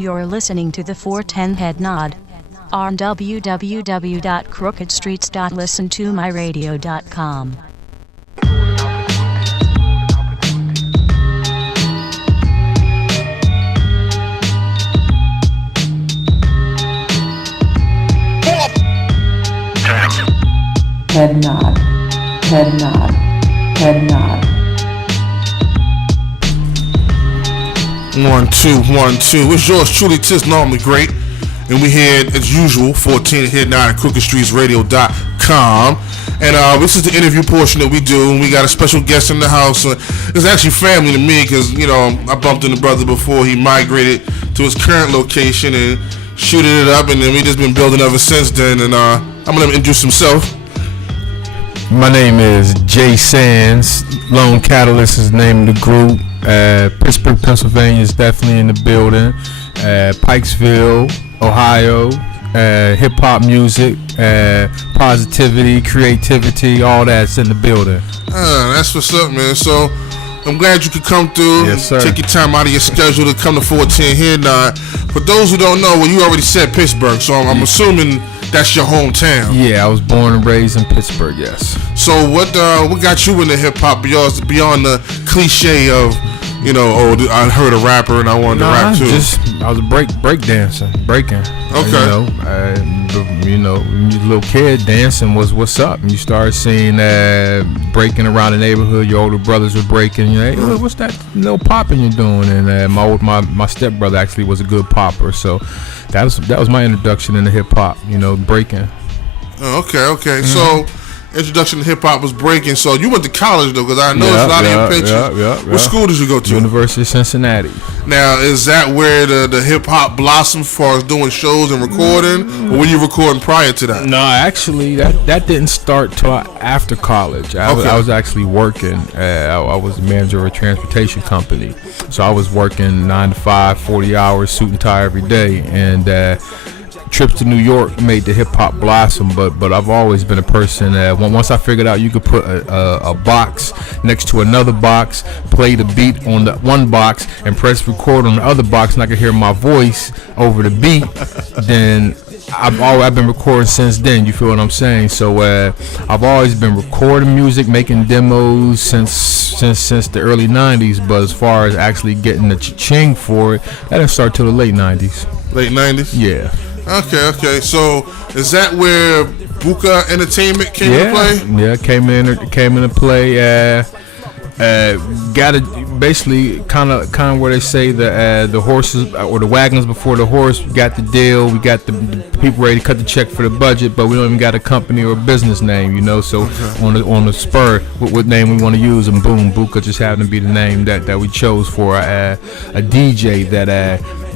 You're listening to the 410 on www.crookedstreets.listentomyradio.com. Head nod, head nod, head nod. 1 2 1 2. It's yours truly, Tislam the Great, and we here as usual 410headnod at crookedstreetsradio.com. And this is the interview portion that we do, and we got a special guest in the house. It's actually family to me because I bumped into the brother before he migrated to his current location and shooting it up, and then we just been building ever since then. And I'm gonna introduce himself. My name is Jay Sands. Lone Catalyst is the name of the group. Pittsburgh, Pennsylvania is definitely in the building. Pikesville, Ohio. Hip hop music, positivity, creativity, all that's in the building. That's what's up, man. So I'm glad you could come through. Yes, sir. Take your time out of your schedule to come to 410 Headnod. For those who don't know, well, you already said Pittsburgh, so I'm assuming that's your hometown. Yeah, I was born and raised in Pittsburgh. Yes. So what got you into hip hop beyond the cliche of I heard a rapper and I wanted to rap too? I was break dancing, breaking. Okay. When you're a little kid, dancing was what's up. And you started seeing breaking around the neighborhood. Your older brothers were breaking. Hey, what's that little popping you're doing? And my stepbrother actually was a good popper. So that was my introduction into hip hop. Breaking. Oh, okay. Mm-hmm. So introduction to hip hop was breaking. So you went to college though, because I noticed a lot of your pictures. What school did you go to? University of Cincinnati. Now, is that where the hip hop blossomed as far as doing shows and recording, or were you recording prior to that? No, actually, that didn't start till after college. I was actually working. I was the manager of a transportation company, so I was working 9 to 5, 40 hours, suit and tie every day, and trips to New York made the hip hop blossom, but I've always been a person that once I figured out you could put a box next to another box, play the beat on the one box, and press record on the other box, and I could hear my voice over the beat, then I've been recording since then. You feel what I'm saying? So I've always been recording music, making demos since the early 90s, but as far as actually getting the cha-ching for it, that didn't start till the late 90s. Late 90s? Yeah. Okay. So is that where Buka Entertainment came into play? Yeah, came into play. Got it basically kind of where they say the horses or the wagons before the horse. We got the deal. We got the people ready to cut the check for the budget, but we don't even got a company or a business name, So on the spur, what name we want to use, and boom, Buka just happened to be the name that we chose for a DJ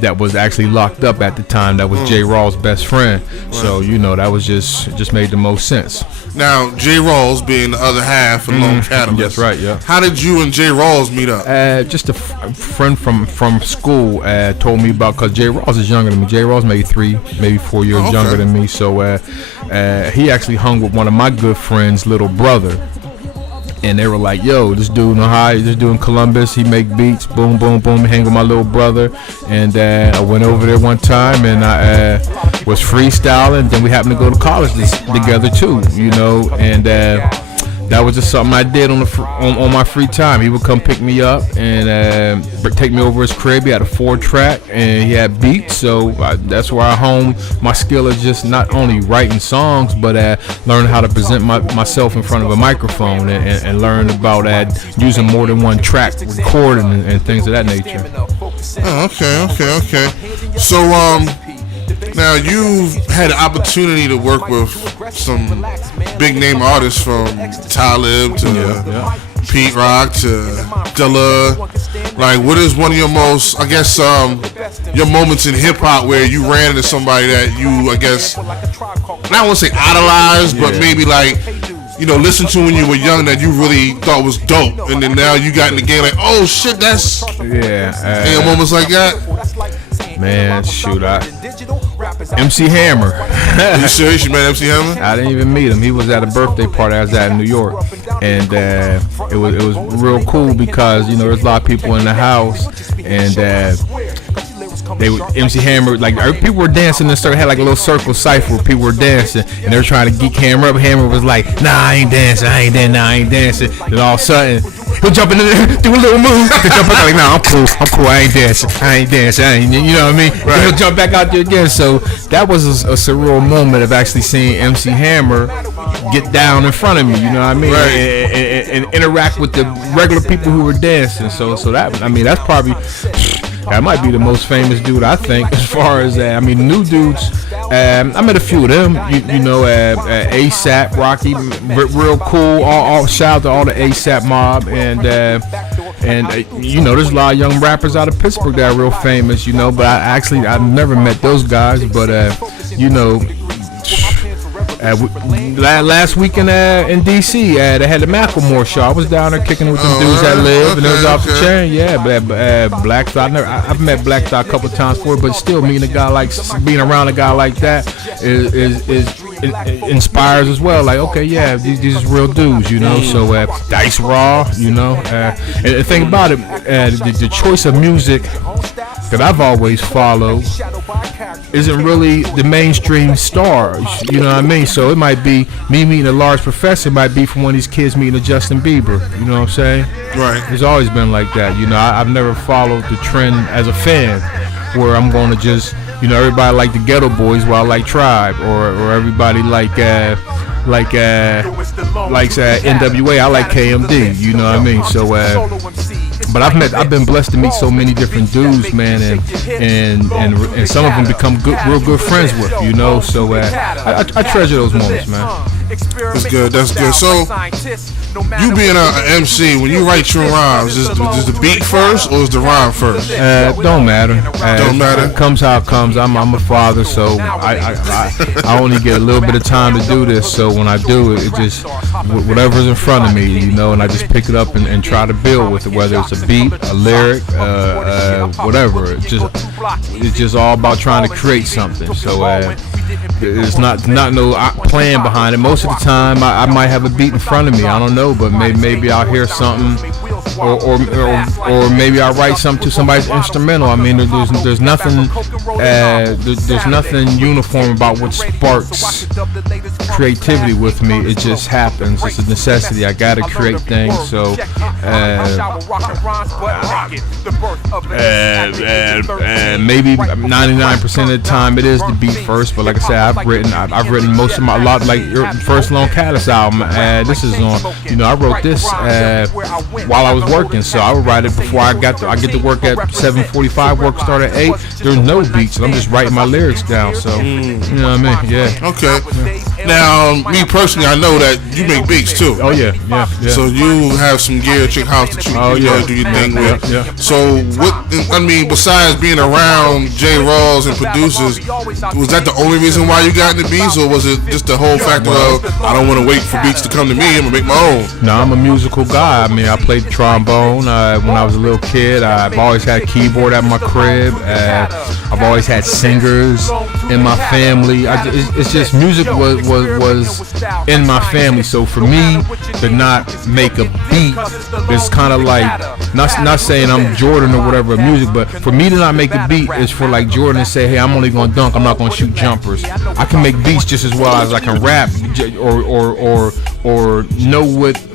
that was actually locked up at the time. That was J. Rawls' best friend. Right. So that was just made the most sense. Now J. Rawls being the other half of Lone Catalyst. That's right. Yeah. How did you and J. Rawls meet up? Just a friend from school told me about, because J. Rawls is younger than me. J. Rawls maybe 4 years younger than me. So he actually hung with one of my good friends' little brother. And they were like, yo, this dude in Ohio, this dude in Columbus, he make beats, boom, boom, boom, hang with my little brother. And I went over there one time and I was freestyling. Then we happened to go to college together too, and that was just something I did on my free time. He would come pick me up and take me over his crib. He had a 4-track and he had beats, so that's where I honed my skill of just not only writing songs, but learning how to present myself in front of a microphone and learn about using more than one track, recording and things of that nature. Oh, okay. So now you've had the opportunity to work with some big name artists, from Talib to Pete Rock to Dilla. Like, what is one of your most, your moments in hip hop where you ran into somebody that you, I don't want to say idolized, but maybe listen to when you were young that you really thought was dope, and then now you got in the game like, oh shit, that's any moments like that? Man, shoot, MC Hammer. You serious? You met MC Hammer? I didn't even meet him. He was at a birthday party I was at in New York, and it was real cool because there's a lot of people in the house, and MC Hammer, like people were dancing and started had like a little circle cipher where people were dancing and they were trying to geek Hammer up. Hammer was like, nah, I ain't dancing. And all of a sudden he'll jump in there, do a little move, he'll jump back out like, nah, I'm cool, I ain't dancing, you know what I mean? Right. He'll jump back out there again. So that was a surreal moment of actually seeing MC Hammer get down in front of me, you know what I mean? Right. And interact with the regular people who were dancing. So that, I mean, that's probably, that might be the most famous dude, I think, as far as I mean, new dudes. I met a few of them, you know, ASAP, Rocky, real cool. All shout out to all the ASAP mob, and you know, there's a lot of young rappers out of Pittsburgh that are real famous, you know. But I've never met those guys, but you know. Last weekend in DC, they had the Macklemore show. I was down there kicking it with them dudes that live, and it was off the chain. Yeah, Black Thought. I've met Black Thought a couple of times before, but still being around a guy like that is inspires as well. Like, okay, yeah, these is real dudes, you know. So Dice Raw, you know. And the thing about it, the choice of music that I've always followed isn't really the mainstream stars, you know what I mean? So it might be me meeting a large professor, it might be from one of these kids meeting a Justin Bieber, you know what I'm saying? Right. It's always been like that, you know. I've never followed the trend as a fan where I'm going to just, you know, everybody like the Ghetto Boys while I like Tribe, or everybody likes NWA, I like KMD, you know what I mean? So but I've been blessed to meet so many different dudes, man, and some of them become real good friends with, you know. So I treasure those moments, man. That's good. So you being an MC, when you write your rhymes, is the beat first or is the rhyme first? Don't matter. Don't matter. It comes how it comes. I'm a father, so I only get a little bit of time to do this. So when I do it, it just whatever's in front of me, you know, and I just pick it up and try to build with it, whether it's a beat, a lyric, whatever. It's just all about trying to create something. So it's not no plan behind it. Most of the time, I might have a beat in front of me. I don't know, but maybe I'll hear something, or maybe I'll write something to somebody's instrumental. I mean, there's nothing uniform about what sparks creativity with me. It just happens. It's a necessity. I gotta create things. So maybe 99% of the time it is the beat first. But like I said, I've written most of my like your first Lone Caddis album. This is on. You know, I wrote this while I was working, so I would write it before I get to work at 7:45. Work start at 8. There's no beats, and I'm just writing my lyrics down. So you know what I mean? Yeah. Okay. Yeah. Now, me personally, I know that you make beats too. Oh yeah. So you have some gear at your house that you do your thing with. Yeah. So what? I mean, besides being around J. Rawls and producers, was that the only reason why you got into beats, or was it just the whole factor of I don't want to wait for beats to come to me, I'm gonna make my own? No, I'm a musical guy. I mean, I played trombone when I was a little kid. I've always had a keyboard at my crib. I've always had singers in my family. It's just music was in my family. So for me to not make a beat, it's kind of like not saying I'm Jordan or whatever of music, but for me to not make a beat is for like Jordan to say, hey, I'm only gonna dunk, I'm not gonna shoot jumpers. I can make beats just as well as I can rap, or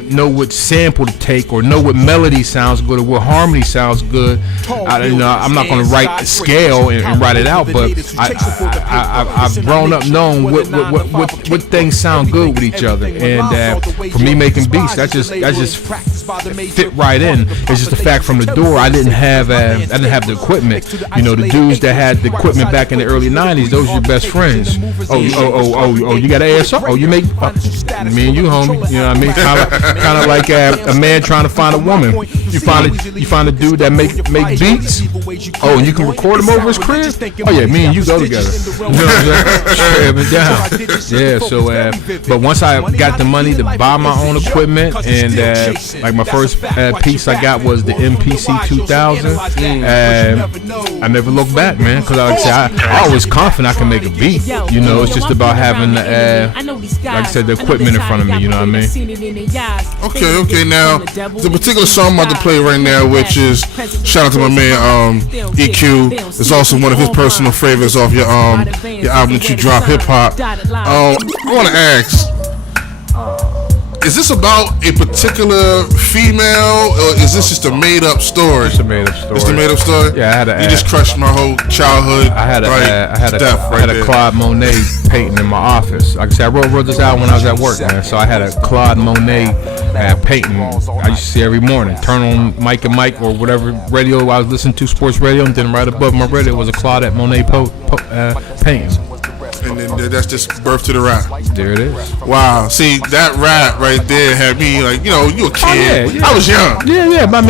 know what sample to take, or know what melody sounds good, or what harmony sounds good. I'm not going to write a scale and write it out, but I've grown up knowing what things sound good with each other, and for me making beats, that just fit right in. It's just the fact from the door I didn't have the equipment. You know, the dudes that had the equipment back in the early '90s, those are your best friends. Oh, you got an ASR? Oh, you make me and you, homie. You know what I mean? Kind of like a man trying to find a woman. You find a dude that make beats. Oh, and you can record him over his crib. Oh yeah, me and you go together. You know what I'm saying? Down. Yeah. So, but once I got the money to buy my own equipment, and like my first piece I got was the MPC 2000. I never looked back, man, because like I said, I always confident I can make a beat. You know, it's just about having like I said, the equipment in front of me. You know what I mean? Okay. Now, the particular song I'm about to play right now, which is shout out to my man EQ, is also one of his personal favorites off your album that you drop, Hip Hop. I want to ask, is this about a particular female, or is this just a made-up story? It's a made-up story. It's a made-up story? Yeah, I had You just crushed my whole childhood. I had a Claude Monet painting in my office. Like I said, I wrote this out when I was at work, man. So I had a Claude Monet painting I used to see every morning. Turn on Mike and Mike or whatever radio I was listening to, sports radio, and then right above my radio was a Claudette Monet painting. And then that's just birth to the rap. There it is. Wow. See, that rap right there had me like, you know, you a kid. Yeah. I was young. Yeah. But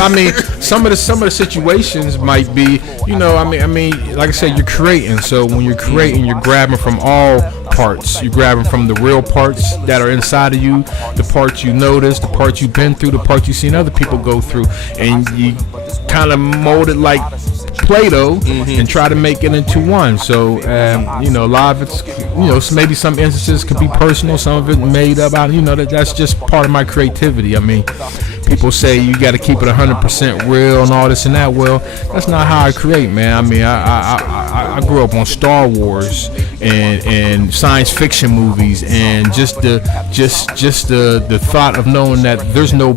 I mean, some of the situations might be, you know, I mean, like I said, you're creating. So when you're creating, you're grabbing from all parts. You're grabbing from the real parts that are inside of you, the parts you notice, the parts you've been through, the parts you've seen other people go through, and you kind of mold it like Play-Doh and try to make it into one. So you know, a lot of it's, you know, so maybe some instances could be personal, some of it made up out, you know, that's just part of my creativity. I mean, people say you got to keep it 100% real and all this and that. Well, that's not how I create, man. I mean, I grew up on Star Wars and science fiction movies, and just the thought of knowing that there's no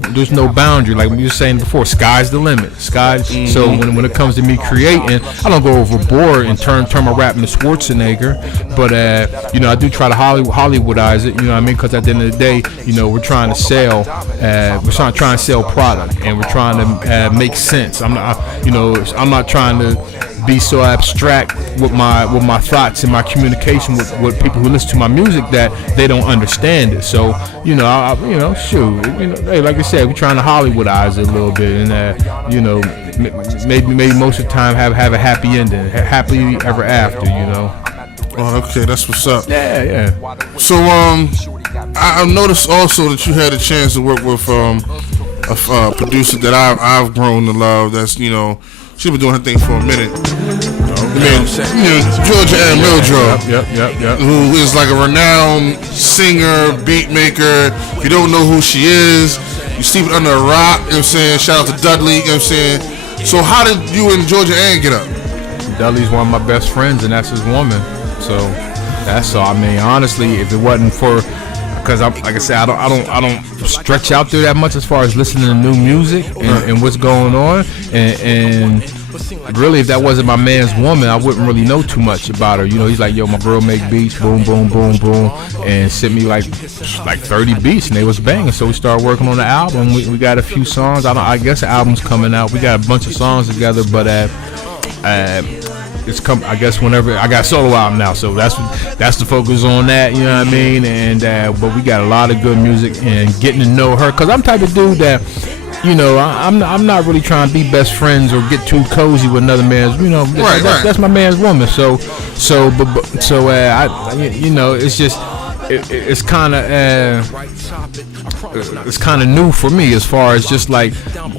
boundary. Like we were saying before, sky's the limit. So when it comes to me creating, I don't go overboard and turn my rap into Schwarzenegger, but you know, I do try to Hollywoodize it. You know what I mean? Because at the end of the day, you know, we're trying to sell. We're trying to sell product, and we're trying to make sense. I'm not trying to be so abstract with my thoughts and my communication with people who listen to my music that they don't understand it. So you know, shoot, you know, hey, like I said, we're trying to Hollywoodize it a little bit, and you know, maybe most of the time have a happy ending, happily ever after. You know. Oh, okay, that's what's up. Yeah. So I noticed also that you had a chance to work with a producer that I've grown to love. That's, you know, she's been doing her thing for a minute. Georgia Ann Mildred. Yep. Who is like a renowned singer, beat maker. If you don't know who she is, you sleep under a rock. You know what I'm saying? Shout out to Dudley. You know what I'm saying? So how did you and Georgia Ann get up? Dudley's one of my best friends, and that's his woman. So that's all. I mean, honestly, if it wasn't for, because like I said, I don't stretch out there that much as far as listening to new music and what's going on, and really, if that wasn't my man's woman, I wouldn't really know too much about her. You know, he's like, yo, my girl make beats, boom, boom, boom, boom, and sent me like 30 beats, and they was banging. So we started working on the album. We got a few songs. I guess the album's coming out. We got a bunch of songs together, but it's come. I guess whenever I got a solo album now, so that's the focus on that. You know what I mean? And but we got a lot of good music and getting to know her, cause I'm the type of dude that, you know, I'm not really trying to be best friends or get too cozy with another man's. You know, that's my man's woman. So you know, it's just. It's kind of new for me as far as just like,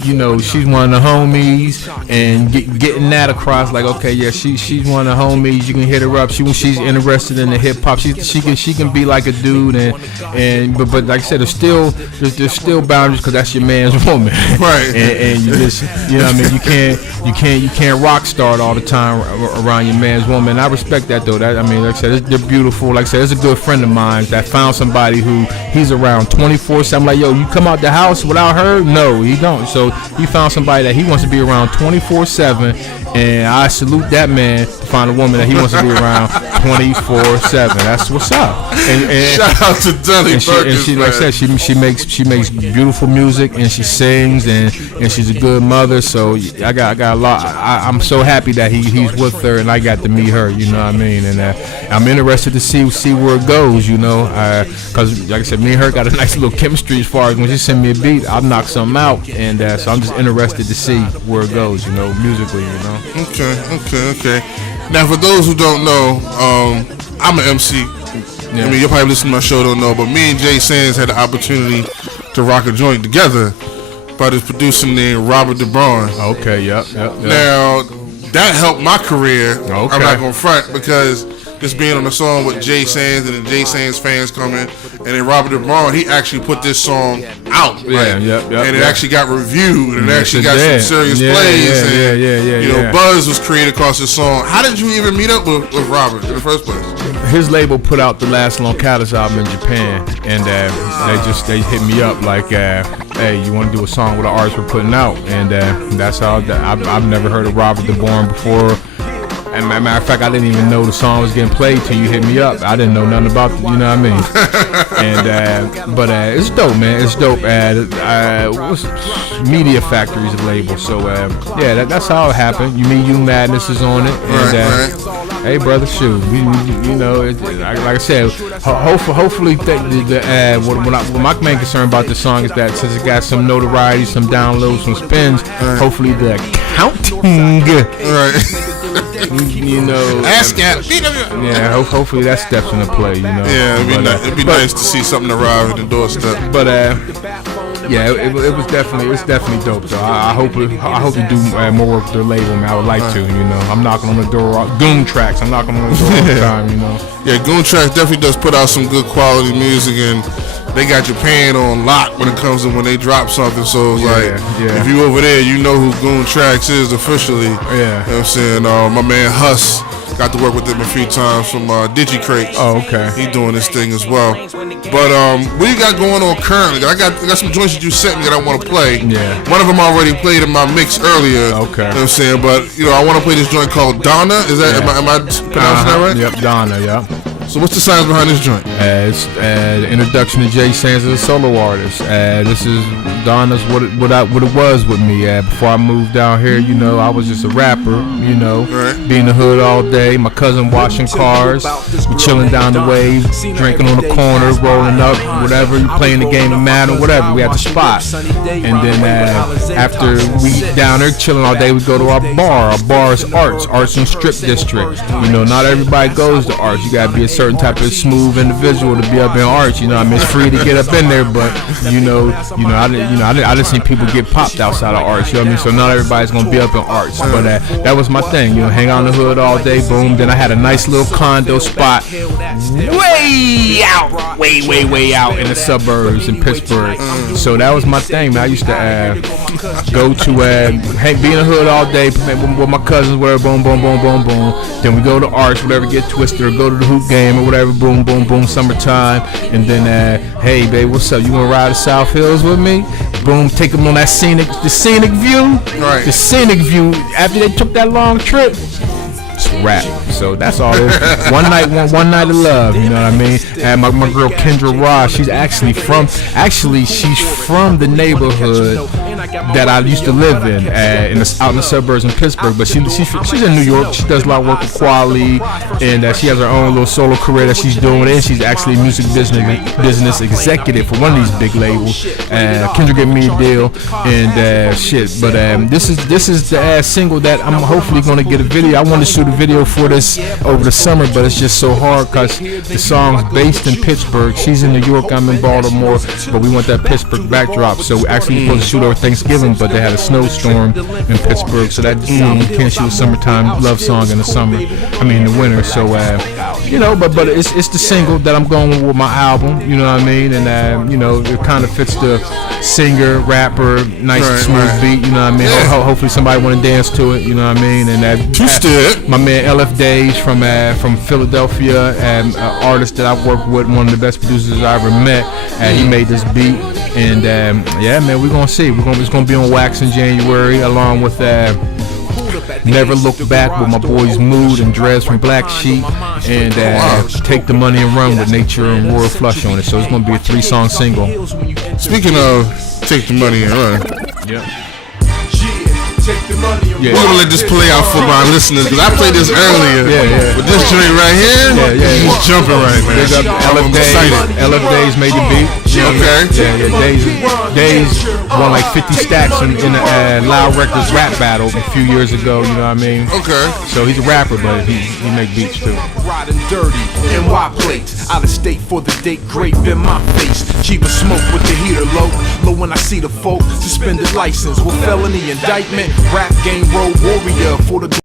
you know, she's one of the homies and getting that across. Like, okay, yeah, she's one of the homies. You can hit her up. She's interested in the hip hop. She can be like a dude but like I said, there's still boundaries because that's your man's woman, right? and you just, you know what I mean, you can't rock star all the time around your man's woman. And I respect that though. That, I mean, like I said, they're beautiful. Like I said, it's a good friend of mine that found somebody who he's around 24/7. I'm like, yo, you come out the house without her? No, he don't. So he found somebody that he wants to be around 24/7, and I salute that man to find a woman that he wants to be around 24/7. That's what's up. And shout out to Dudley and she like I said, she makes beautiful music, and she sings, and she's a good mother. So I got a lot. I'm so happy that he's with her, and I got to meet her. You know what I mean? And I'm interested to see where it goes. You know, because like I said, me and her got a nice little chemistry as far as when she send me a beat, I'll knock something out, and so I'm just interested to see where it goes. You know, musically. You know. Okay. Now, for those who don't know, I'm an MC. Yeah. I mean, you'll probably listen to my show, don't know, but me and Jay Sands had the opportunity to rock a joint together. by this producer named Robert DeBron. Okay, yep. Now, that helped my career. Okay. I'm not going to front because just being on the song with Jay Sands and the Jay Sands fans coming, and then Robert DeBron, he actually put this song out. And it actually got reviewed, and it actually got some serious plays. And buzz was created across this song. How did you even meet up with Robert in the first place? His label put out the last Long Callous album in Japan, and they hit me up like, hey, you want to do a song with the artists we're putting out? And that's how I've never heard of Robert DeBron before. And matter of fact, I didn't even know the song was getting played till you hit me up. I didn't know nothing about it, you know what I mean? And but it's dope, man. It's dope. Media Factory's a label, so that's how it happened. You Madness is on it, and hey, brother, shoot, you know, like I said, hopefully, what my main concern about this song is that since it got some notoriety, some downloads, some spins, hopefully the counting, you know, hopefully that steps into play, you know. Yeah, it'd be nice to see something arrive at the doorstep. But it's definitely dope. So I hope to do more work with the label, man. I would like to, you know. I'm knocking on the door. Goon Tracks, I'm knocking on the door all the time, you know. Yeah, Goon Tracks definitely does put out some good quality music, and they got Japan on lock when it comes to when they drop something. So if you over there, you know who Goon Tracks is officially. Yeah. You know what I'm saying? My man Huss, got to work with him a few times from DigiCrate. Oh, okay. He doing this thing as well. But what you got going on currently? I got some joints that you sent me that I want to play. Yeah. One of them I already played in my mix earlier. Okay. You know what I'm saying? But you know, I want to play this joint called Donna. Is that am I pronouncing that right? Yep, Donna. Yep. So what's the science behind this joint? It's the introduction to Jay Sands as a solo artist. This is Donna's what it was with me. Before I moved down here, you know, I was just a rapper, you know, being in the hood all day. My cousin washing cars, chilling down the way, drinking on the corner, rolling up, whatever, playing the game of Madden, whatever. We at the spot, and then after we down there chilling all day, we go to our bar. Our bar is Arts and Strip District. You know, not everybody goes to Arts. You gotta be a certain type of smooth individual to be up in Arts, you know. I mean, it's free to get up in there, but I didn't see people get popped outside of Arts, you know what I mean? So not everybody's gonna be up in Arts, but that was my thing, you know, hang out in the hood all day, boom. Then I had a nice little condo spot way out in the suburbs in Pittsburgh. So that was my thing, man. I used to go to be in the hood all day with my cousins, whatever, boom. Then we go to Arts, whatever, get twisted, or go to the hoop game or whatever, boom, summertime. And then hey babe, what's up, you wanna ride the South Hills with me? Boom, take them on that scenic view. Right. The scenic view. After they took that long trip, it's a wrap. So that's all it is. One night of love, you know what I mean? And my girl Kendra Ross, she's from the neighborhood that I used to live in, out in the suburbs in Pittsburgh. But she's in New York. She does a lot of work with Quali, and she has her own little solo career that she's doing. And she's actually a music business executive for one of these big labels. Kendra gave me a deal, and shit. But this is the single that I'm hopefully gonna get a video. I want to shoot a video for this over the summer, but it's just so hard because the song's based in Pittsburgh. She's in New York, I'm in Baltimore, but we want that Pittsburgh backdrop. So actually we're supposed to shoot over Thanksgiving, but they had a snowstorm in Pittsburgh, so that we can't shoot a summertime love song in the winter. So you know, but it's the single that I'm going with my album, you know what I mean? And you know, it kind of fits the singer, rapper, nice smooth beat, you know what I mean? Hopefully somebody want to dance to it, you know what I mean? And my man LF Days from Philadelphia, and artist that I've worked with, one of the best producers I ever met, and he made this beat. And yeah, man, we're gonna see. It's gonna be on Wax in January, along with Never Look Back with my boys Mood and Drez from Black Sheep, and Take the Money and Run with Nature and Royal Flush on it. So it's gonna be a 3-song single. Speaking of Take the Money and Run, we're gonna let this play out for my listeners, because I played this earlier. But this joint right here, he's jumping right now. Big up LF Days made the beat. Okay. Days won like 50 stacks in the Loud Records rap battle a few years ago. You know what I mean? Okay. So he's a rapper, but he make beats too. Riding dirty, NY plates, out of state for the date, grape in my face. Keep a smoke with the heater low, low when I see the folk. Suspended license with felony indictment. Rap game road warrior for the